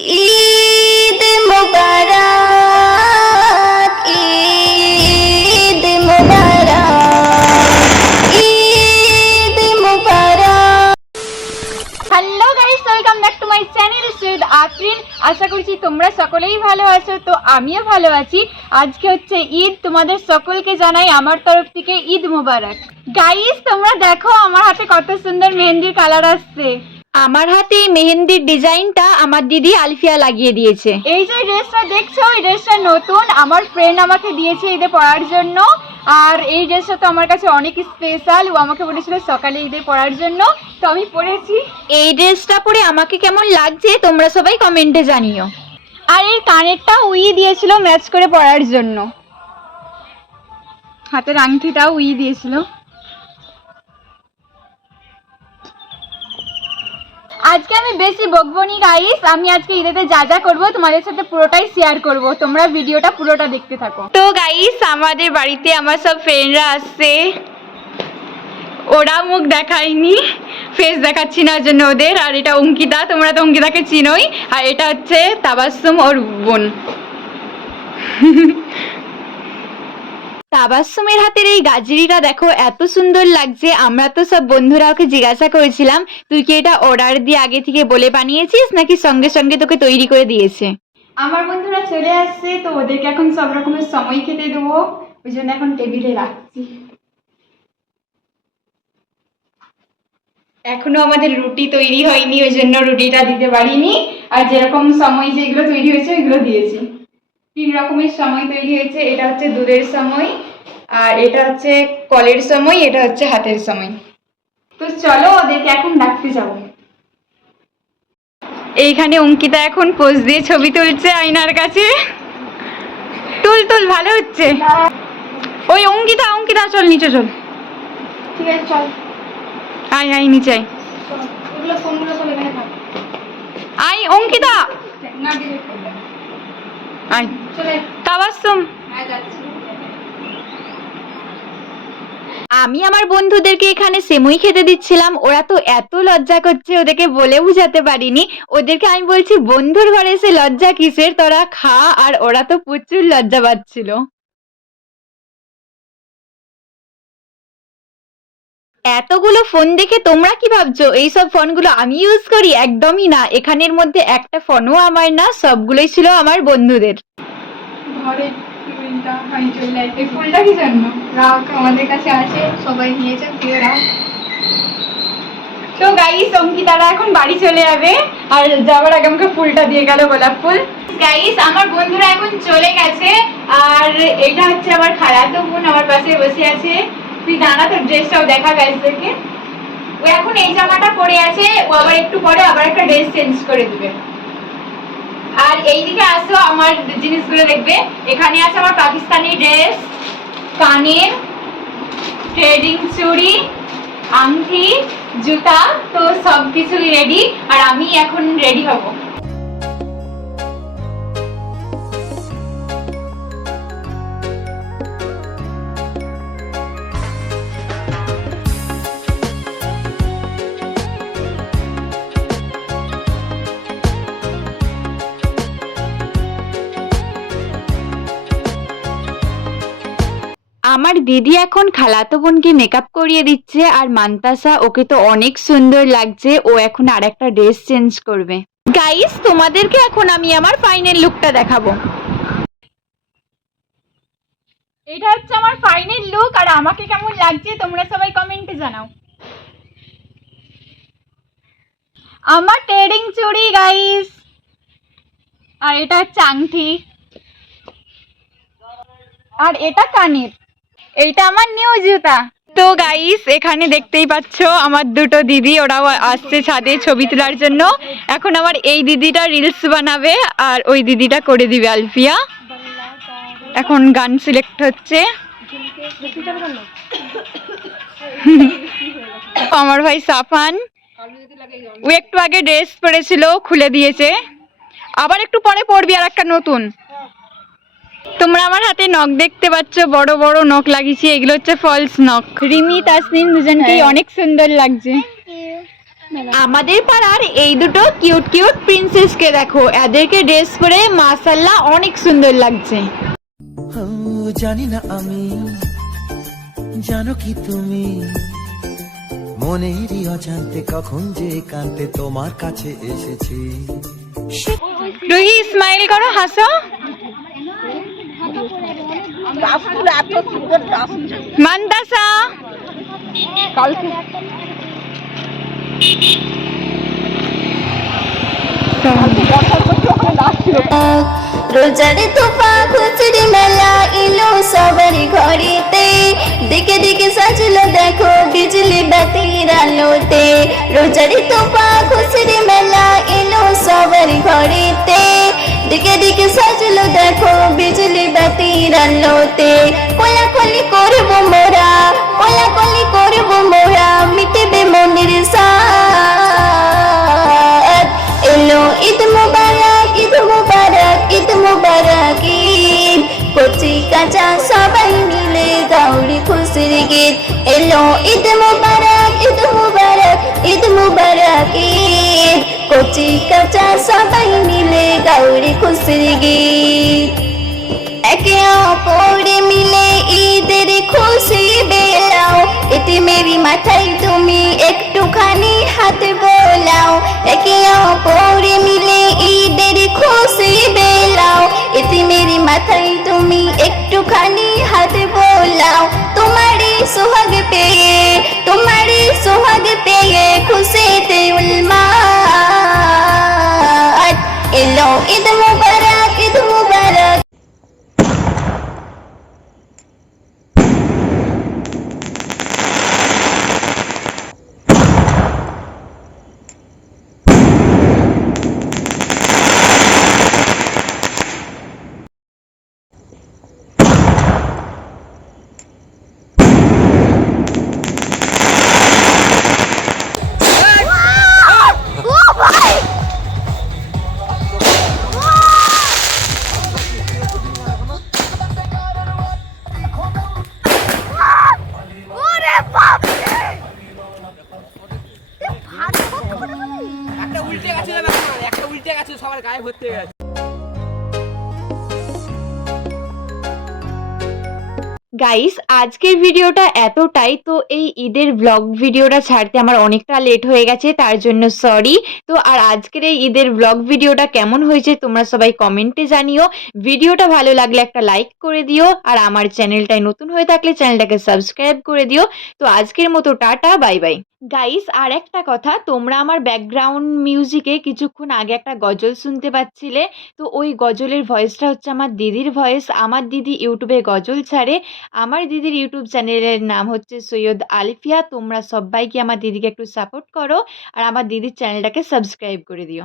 ঈদ মোবারক, ঈদ মোবারক, ঈদ মোবারক। Hello guys, welcome back to my channel Syed Afrin. আশা করছি তোমরা সকলেই ভালো আছো, তো আমিও ভালো আছি। আজকে হচ্ছে ঈদ, তোমাদের সকলকে জানাই আমার তরফ থেকে ঈদ মোবারক। গাইস তোমরা দেখো আমার হাতে কত সুন্দর মেহেন্দির কালার আসছে। আমার হাতে মেহেন্দির ডিজাইনটা আমার দিদি আলফিয়া লাগিয়ে দিয়েছে। এই যে ড্রেসটা দেখছো, এই ড্রেসটা নতুন, আমার ফ্রেন্ড আমাকে দিয়েছে ঈদে পরার জন্য। আর এই ড্রেসটা তো আমার কাছে অনেক স্পেশাল, ও আমাকে বলেছিল সকালে ঈদে পরার জন্য, তো আমি পরেছি। এই ড্রেসটা পরে আমাকে কেমন লাগছে তোমরা সবাই কমেন্টে জানিও। আর এই কানেরটা উই দিয়েছিল ম্যাচ করে পরার জন্য, হাতের আংটিটাও উই দিয়েছিল। আজকে আমি বেশি বকবো নি গাইস, আমি আজকে ঈদেতে যা যা করবো তোমাদের সাথে পুরোটাই শেয়ার করব, তোমরা ভিডিওটা পুরোটা দেখতে থাকো। তো গাইস আমাদের বাড়িতে আমার সব ফ্রেন্ডরা আসছে, ওরা মুখ দেখায়নি, ফেস দেখাচ্ছি না জন্য ওদের। আর এটা অঙ্কিতা, তোমরা তো অঙ্কিতাকে চিনোই। আর এটা হচ্ছে তাবাসসুম ওর বোন। তাবাসসুমের হাতের এই গাজরিটা দেখো এত সুন্দর লাগছে। আমরা তো সব বন্ধুরা ওকে জিজ্ঞাসা করেছিলাম তুই কি এটা অর্ডার দিয়ে আগে থেকে বলে বানিয়েছিস নাকি সঙ্গে সঙ্গে তোকে তৈরি করে দিয়েছে। আমার বন্ধুরা চলে আসছে, তো ওদেরকে এখন সব রকমের সময় খেতে দেবো, ওই জন্য এখন টেবিলে রাখছি। এখনো আমাদের রুটি তৈরি হয়নি, ওই জন্য রুটিটা দিতে পারিনি। আর যেরকম সময় যেগুলো তৈরি হয়েছে ওইগুলো দিয়েছি। 3 রকমের সময় তৈরি হয়েছে। এটা হচ্ছে দুধের সময়, আর এটা হচ্ছে কলের সময়, এটা হচ্ছে হাতের সময়। তো চলো ওদেরকে এখন ডাকতে যাবো। এইখানে অঙ্কিতা এখন পোজ দিয়ে ছবি তুলছে আয়নার কাছে। তুল তুল, ভালো হচ্ছে। ওই অঙ্কিতা অঙ্কিতা চল নিচে চল। ঠিক আছে চল, আয় আয় নিচে আয়। ওগুলো ফোনগুলো সব এখানে থাক। আয় অঙ্কিতা, না দিলে আয়। চলে তাবাসসুম। হ্যাঁ যাচ্ছি। আমি আমার বন্ধুদেরকে এখানে সেমুই খেতে দিচ্ছিলাম, ওরা তো এত লজ্জা করছে, ওদেরকে বলে বুঝাতে পারিনি। ওদেরকে আমি বলছি বন্ধুর ঘরে এসে লজ্জা কিসের, তোরা খা। আর ওরা তো প্রচুর লজ্জা পাচ্ছিল। এতগুলো ফোন দেখে তোমরা কি ভাবছো এইসব ফোনগুলো আমি ইউজ করি? একদমই না, এখানের মধ্যে একটা ফোনও আমার না, সবগুলোই ছিল আমার বন্ধুদের। ঘরে এই ফুলটা কি জন্য রাখ, আমাদের কাছে আছে, সবাই নিয়েছে, তুই রাখ। তো গাইস অঙ্কিতারা এখন বাড়ি চলে যাবে, আর যাওয়ার আগে আমাকে ফুলটা দিয়ে গেল, গোলাপ ফুল। গাইস আমার বন্ধুরা এখন চলে গেছে, আর এটা হচ্ছে আমার খালাতো বোন আমার পাশে বসে আছে। তুই দাঁড়া, তোর ড্রেসটাও দেখা গাইসদেরকে। ও এখন এই জামাটা পরে আছে, ও আবার একটু পরে আবার একটা ড্রেস চেঞ্জ করে দিবে। আর এইদিকে আসো, আমার জিনিসগুলো দেখবে। এখানে আছে আমার পাকিস্তানি ড্রেস, কানের, ট্রেডিং চুড়ি, আংটি, জুতা, তো সবকিছুই রেডি। আর আমি এখন রেডি হব। আমার দিদি এখন খালাতো বোনকে মেকআপ করিয়ে দিচ্ছে, আর মান্তাসা ওকে তো অনেক সুন্দর লাগছে, ও এখন আর একটা ড্রেস চেঞ্জ করবে। গাইস তোমাদেরকে এখন আমি আমার ফাইনাল লুকটা দেখাবো। এটা হচ্ছে আমার ফাইনাল লুক, আর আমাকে কেমন লাগছে তোমরা সবাই কমেন্টে জানাও। আমার ট্রেডিং চুড়ি গাইস, আর এটা হচ্ছে আংটি, আর এটা কানের, এইটা আমার নিউ জুতা। তো গাইস এখানে দেখতেই পাচ্ছ আমার দুটো দিদি, ওরাও আসছে ছাদে ছবি তোলার জন্য। এখন আমার এই দিদিটা রিলস বানাবে, আর ওই দিদিটা করে দিবে আলফিয়া। এখন গান সিলেক্ট হচ্ছে। আমার ভাই সাফান, ও একটু আগে ড্রেস পরেছিল, খুলে দিয়েছে, আবার একটু পরে পরবি আর একটা নতুন। তোমরা আমার হাতে নখ দেখতে পাচ্ছ, বড় বড় নখ লাগিয়েছি, এগুলো হচ্ছে ফলস নখ। রিমি তাসনিম দুজনকেই অনেক সুন্দর লাগছে। আমাদের পাড়ার এই দুটো কিউট কিউট প্রিন্সেসকে দেখো, এদেরকে ড্রেস পরে মাশাআল্লাহ অনেক সুন্দর লাগছে। জানি না আমি, জানো কি তুমি, মনেরই অজান্তে কখন যে কান্তে তোমার কাছে এসেছি। রুহি স্মাইল করো, হাসো। মান্দাসা রোজারে তোফা খুচরি মেলা এলো সবার ঘরেতে, দিকে দিকে সাজলো দেখো বিজলি বাতির আলোতে। রোজারে তোফা খুচরি মেলা এলো সবার ঘরেতে, দিকে দিকে সাজলো দেখো বিজলি বাতির আলোতে। কোলাকুলি করবো মোরা, কোলাকুলি করবো মোরা, মিটবে মনের সাথ। এলো ঈদ মুবারক, ঈদ মুবারক, ঈদ মুবারক ঈদ। কচি কাঁচা সবাই মিলে গাউরি খুশির গীত। এলো ঈদ মুবারক, ঈদ মুবারক, ঈদ মুবারক ঈদ। কচি কাঁচা সবাই মিলে গাউরি খুশির গীত। একে অপরে মিলে ঈদের খুশি বেলাও, এতে মেরি মাথায় তুমি একটুখানি হাত বোলাও। একে অপরে মিলে ঈদের খুশি বেলাও, এতে মেরি মাথায় তুমি একটুখানি হাত বোলাও। তোমারই সোহাগ পেয়ে, তোমারই সোহাগ পেয়ে খুশিতে উলমাত। এলো ঈদ মুবারক, ঈদ মুবারক। একটা উল্টে গেছে, একটা উল্টে গেছে, সবার গায়ে ভর্তি হয়ে গেছে। গাইস, আজকের ভিডিওটা এতটাই। তো এই ঈদের ব্লগ ভিডিওটা ছাড়তে আমার অনেকটা লেট হয়ে গেছে, তার জন্য সরি। তো আর আজকের এই ঈদের ব্লগ ভিডিওটা কেমন হয়েছে তোমরা সবাই কমেন্টে জানিও। ভিডিওটা ভালো লাগলে একটা লাইক করে দিও, আর আমার চ্যানেলটায় নতুন হয়ে থাকলে চ্যানেলটাকে সাবস্ক্রাইব করে দিও। তো আজকের মতো টাটা, বাই বাই। গাইস, আর একটা কথা, তোমরা আমার ব্যাকগ্রাউন্ড মিউজিকে কিছুক্ষণ আগে একটা গজল শুনতে পাচ্ছিলে। তো ওই গজলের ভয়েসটা হচ্ছে আমার দিদির ভয়েস। আমার দিদি ইউটিউবে গজল ছাড়ে। আমার দিদির ইউটিউব চ্যানেলের নাম হচ্ছে সৈয়দ আলিফিয়া। তোমরা সবাইকে আমার দিদিকে একটু সাপোর্ট করো, আর আমার দিদির চ্যানেলটাকে সাবস্ক্রাইব করে দিও।